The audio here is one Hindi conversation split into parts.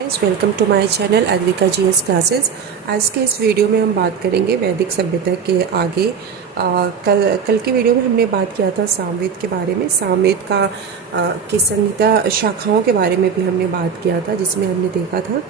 Welcome to my channel Advika GS classes. आज के इस वीडियो में हम बात करेंगे वैदिक सभ्यता के आगे। कल की वीडियो में हमने बात किया था सामवेद के बारे में। सामवेद की संहिता शाखाओं के बारे में भी हमने बात किया था, जिसमें हमने देखा था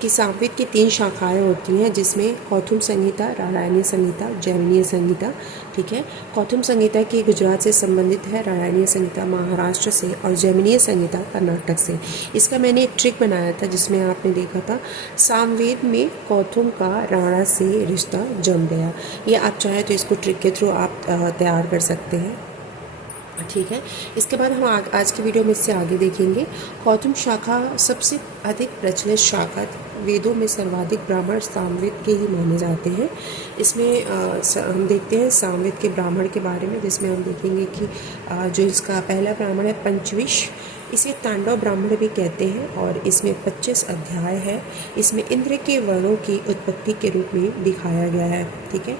कि सामवेद की 3 शाखाएं होती हैं, जिसमें कौथुम संहिता, राणायनीय संहिता, जैमिनीय संहिता। ठीक है, कौथुम संहिता की गुजरात से संबंधित है, राणायनीय संहिता महाराष्ट्र से और जैमिनीय संहिता कर्नाटक से। इसका मैंने एक ट्रिक बनाया था, जिसमें आपने देखा था सामवेद में कौथुम का राणा से रिश्ता जम गया। ये आप चाहे तो इसको ट्रिक के थ्रू आप तैयार कर सकते हैं। ठीक है, इसके बाद हम आज की वीडियो में इससे आगे देखेंगे। कौथुम शाखा सबसे अधिक प्रचलित शाखा, वेदों में सर्वाधिक ब्राह्मण सामवेद के ही माने जाते हैं। इसमें हम देखते हैं सामवेद के ब्राह्मण के बारे में, जिसमें हम देखेंगे कि जो इसका पहला ब्राह्मण है पंचविश, इसे तांडव ब्राह्मण भी कहते हैं और इसमें 25 अध्याय है। इसमें इंद्र के वर्णों की उत्पत्ति के रूप में दिखाया गया है। ठीक है,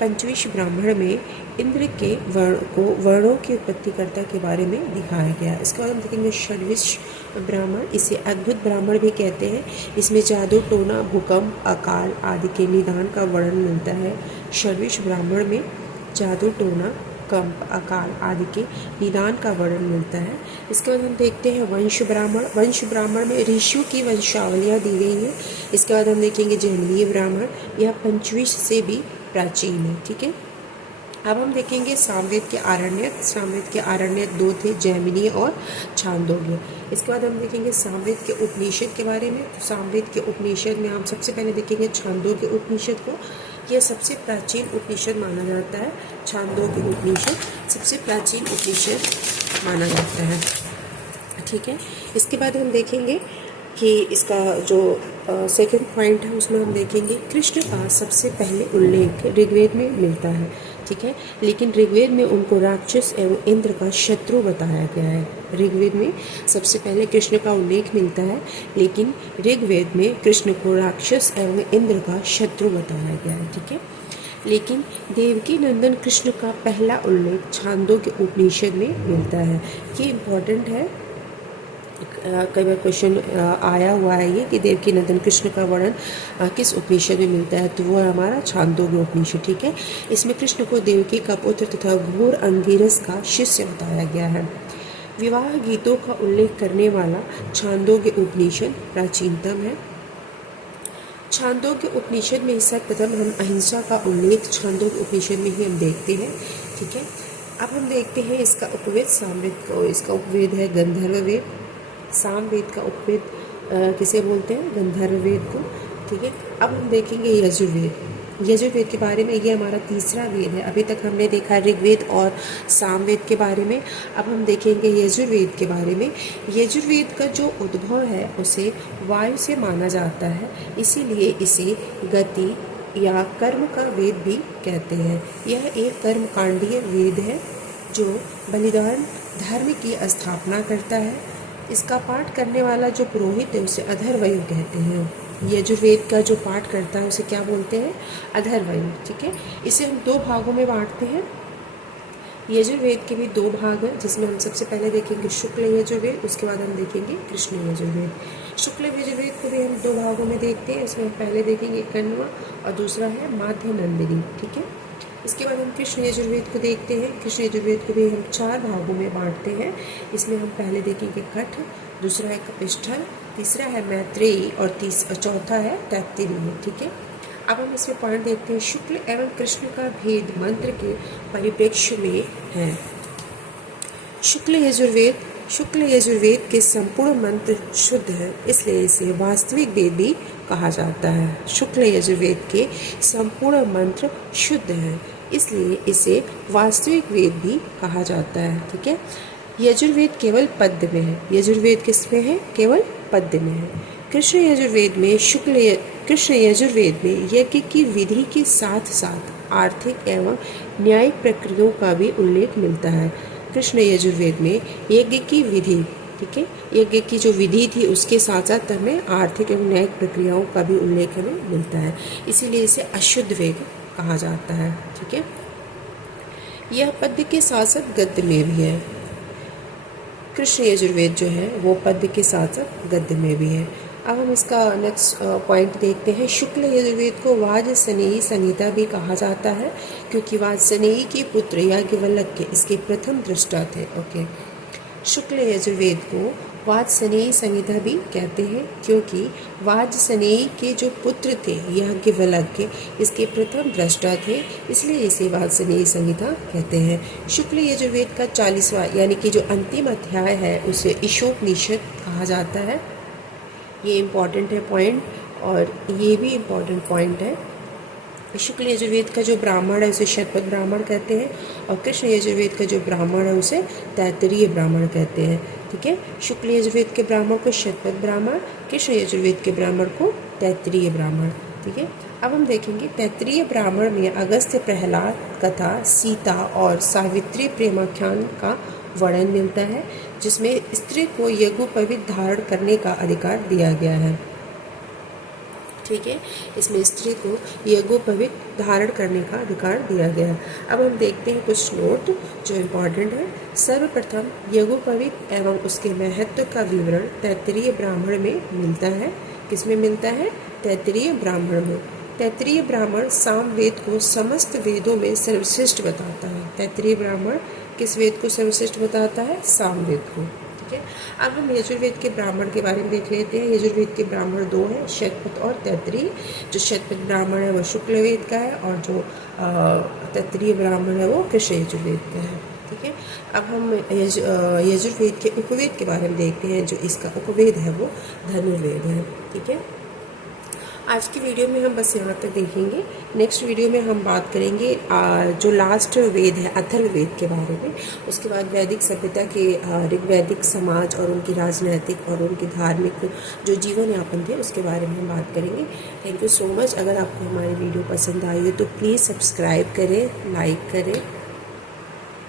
पंचविश ब्राह्मण में इंद्र के वर्णों की उत्पत्तिकर्ता के बारे में दिखाया गया। इसके बाद हम देखेंगे षड्विश ब्राह्मण, इसे अद्भुत ब्राह्मण भी कहते हैं। इसमें जादू टोना, भूकंप, अकाल आदि के निदान का वर्णन मिलता है। षड्विश ब्राह्मण में जादू टोना, कंप, अकाल आदि के निदान का वर्णन मिलता है। इसके बाद हम देखते हैं वंश ब्राह्मण। वंश ब्राह्मण में ऋषियों की वंशावलियाँ दी गई हैं। इसके बाद हम देखेंगे जैमिनीय ब्राह्मण, यह पंचविश से भी प्राचीन है। ठीक है, अब हम देखेंगे सामवेद के आरण्यक। सामवेद के आरण्यक 2 थे, जैमिनीय और छांदोग्य। इसके बाद हम देखेंगे सामवेद के उपनिषद के बारे में। सामवेद के उपनिषद में हम सबसे पहले देखेंगे छांदोग्य उपनिषद को। यह सबसे प्राचीन उपनिषद माना जाता है। छांदोग्य उपनिषद सबसे प्राचीन उपनिषद माना जाता है। ठीक है, इसके बाद हम देखेंगे कि इसका जो सेकंड पॉइंट है, उसमें हम देखेंगे कृष्ण का सबसे पहले उल्लेख ऋग्वेद में मिलता है। ठीक है, लेकिन ऋग्वेद में उनको राक्षस एवं इंद्र का शत्रु बताया गया है। ऋग्वेद में सबसे पहले कृष्ण का उल्लेख मिलता है, लेकिन ऋग्वेद में कृष्ण को राक्षस एवं इंद्र का शत्रु बताया गया है। ठीक है, लेकिन देवकी नंदन कृष्ण का पहला उल्लेख छांदोग्य उपनिषद में मिलता है। ये इम्पोर्टेंट है, कई बार क्वेश्चन आया हुआ है ये कि देवकी नंदन कृष्ण का वर्णन किस उपनिषद में मिलता है, तो वो है हमारा छांदोग्य उपनिषद। ठीक है, इसमें कृष्ण को देवकी का पुत्र तथा घोर अंगिरस का शिष्य बताया गया है। विवाह गीतों का उल्लेख करने वाला छांदोग्य उपनिषद प्राचीनतम है। छांदोग्य उपनिषद में सर्वप्रथम हम अहिंसा का उल्लेख छांदोग्य उपनिषद में ही हम देखते हैं। ठीक है, अब हम देखते हैं इसका उपवेद सामवेद को। इसका उपवेद है गंधर्व वेद। सामवेद का उपवेद किसे बोलते हैं? गंधर्व वेद को। ठीक है, अब हम देखेंगे यजुर्वेद। यजुर्वेद के बारे में, ये हमारा तीसरा वेद है। अभी तक हमने देखा ऋग्वेद और सामवेद के बारे में, अब हम देखेंगे यजुर्वेद के बारे में। यजुर्वेद का जो उद्भव है उसे वायु से माना जाता है, इसीलिए इसे गति या कर्म का वेद भी कहते हैं। यह एक कर्मकांडीय वेद है जो बलिदान धर्म की स्थापना करता है। इसका पाठ करने वाला जो पुरोहित है उसे अधर्वयु कहते हैं। यजुर्वेद का जो पाठ करता है उसे क्या बोलते हैं? अधर्वयु। ठीक है, इसे हम 2 भागों में बांटते हैं। यजुर्वेद के भी 2 भाग हैं, जिसमें हम सबसे पहले देखेंगे शुक्ल यजुर्वेद, उसके बाद हम देखेंगे कृष्ण यजुर्वेद। शुक्ल यजुर्वेद को भी हम 2 भागों में देखते हैं। इसमें हम पहले देखेंगे कण्व और दूसरा है माध्य नंदिनी। ठीक है, इसके बाद हम कृष्ण यजुर्वेद को देखते हैं। कृष्ण यजुर्वेद को भी हम 4 भागों में बांटते हैं। इसमें हम पहले देखेंगे कठ, दूसरा है कपिष्ठल, तीसरा है मैत्रेयी और चौथा है तैत्तिरीय। ठीक है, अब हम इसमें पॉइंट देखते हैं। शुक्ल एवं कृष्ण का भेद मंत्र के परिप्रेक्ष्य में है। शुक्ल यजुर्वेद के संपूर्ण मंत्र शुद्ध है, इसलिए इसे वास्तविक वेद भी कहा जाता है। शुक्ल यजुर्वेद के संपूर्ण मंत्र शुद्ध है, इसलिए इसे वास्तविक वेद भी कहा जाता है। ठीक है, यजुर्वेद केवल पद्य में है। यजुर्वेद किस में है? केवल पद्य में है। कृष्ण यजुर्वेद में यज्ञ की विधि के साथ साथ आर्थिक एवं न्यायिक प्रक्रियाओं का भी उल्लेख मिलता है। कृष्ण यजुर्वेद में यज्ञ की विधि, ठीक है, यज्ञ की जो विधि थी उसके साथ साथ हमें आर्थिक एवं न्यायिक प्रक्रियाओं का भी उल्लेख हमें मिलता है, इसीलिए इसे अशुद्ध वेद कहा जाता है। ठीक है, यह पद्य के साथ साथ गद्य में भी है। कृष्ण यजुर्वेद जो है वो पद्य के साथ साथ गद्य में भी है। अब हम इसका नेक्स्ट पॉइंट देखते हैं। शुक्ल यजुर्वेद को वाजसनेयी संहिता भी कहा जाता है क्योंकि वाजसनेयी के पुत्र याज्ञवल्क्य इसके प्रथम दृष्टा थे। ओके, शुक्ल यजुर्वेद को वाजसनेयी संहिता भी कहते हैं क्योंकि वाजसनेयी के जो पुत्र थे याज्ञवल्क्य इसके प्रथम दृष्टा थे, इसलिए इसे वाजसनेयी संहिता कहते हैं। शुक्ल यजुर्वेद का 40वां यानी कि जो अंतिम अध्याय है उसे ईशोपनिषद कहा जाता है। ये इम्पॉर्टेंट है पॉइंट, और ये भी इम्पॉर्टेंट पॉइंट है। शुक्ल यजुर्वेद का जो ब्राह्मण है उसे शतपथ ब्राह्मण कहते हैं, और कृष्ण यजुर्वेद का जो ब्राह्मण है उसे तैत्तरीय ब्राह्मण कहते हैं। ठीक है, शुक्ल यजुर्वेद के ब्राह्मण को शतपथ ब्राह्मण, कृष्ण यजुर्वेद के ब्राह्मण को तैत्तरीय ब्राह्मण। ठीक है, अब हम देखेंगे तैत्तरीय ब्राह्मण में अगस्त्य प्रहलाद कथा, सीता और सावित्री प्रेमाख्यान का वर्णन मिलता है, जिसमें स्त्री को यज्ञोपवीत धारण करने का अधिकार दिया गया है। ठीक है, इसमें स्त्री को यज्ञोपवीत धारण करने का अधिकार दिया गया है। अब हम देखते हैं कुछ नोट जो इम्पॉर्टेंट है। सर्वप्रथम यज्ञोपवीत एवं उसके महत्व का विवरण तैत्तरीय ब्राह्मण में मिलता है। किसमें मिलता है? तैत्तरीय ब्राह्मण में। तैत्तरीय ब्राह्मण सामवेद को समस्त वेदों में सर्वश्रेष्ठ बताता है। तैत्तरीय ब्राह्मण किस वेद को सर्वश्रेष्ठ बताता है? सामवेद को। ठीक है, अब हम यजुर्वेद के ब्राह्मण के बारे में देख लेते हैं। यजुर्वेद के ब्राह्मण दो हैं, शतपथ और तैत्तरीय। जो शतपथ ब्राह्मण है वो शुक्ल वेद का है, और जो तैत्तरीय ब्राह्मण है वो कृष्ण यजुर्वेद का है। ठीक है, अब हम यजुर्वेद के उपवेद के बारे में देखते हैं। जो इसका उपवेद है वो धनुर्वेद है। ठीक है, आज की वीडियो में हम बस यहाँ तक देखेंगे। नेक्स्ट वीडियो में हम बात करेंगे जो लास्ट वेद है अथर्ववेद के बारे में। उसके बाद वैदिक सभ्यता के ऋग्वैदिक समाज और उनकी राजनैतिक और उनकी धार्मिक जो जीवन यापन थे उसके बारे में हम बात करेंगे। Thank you so much. अगर आपको हमारी वीडियो पसंद आई हो तो प्लीज़ सब्सक्राइब करें, लाइक करें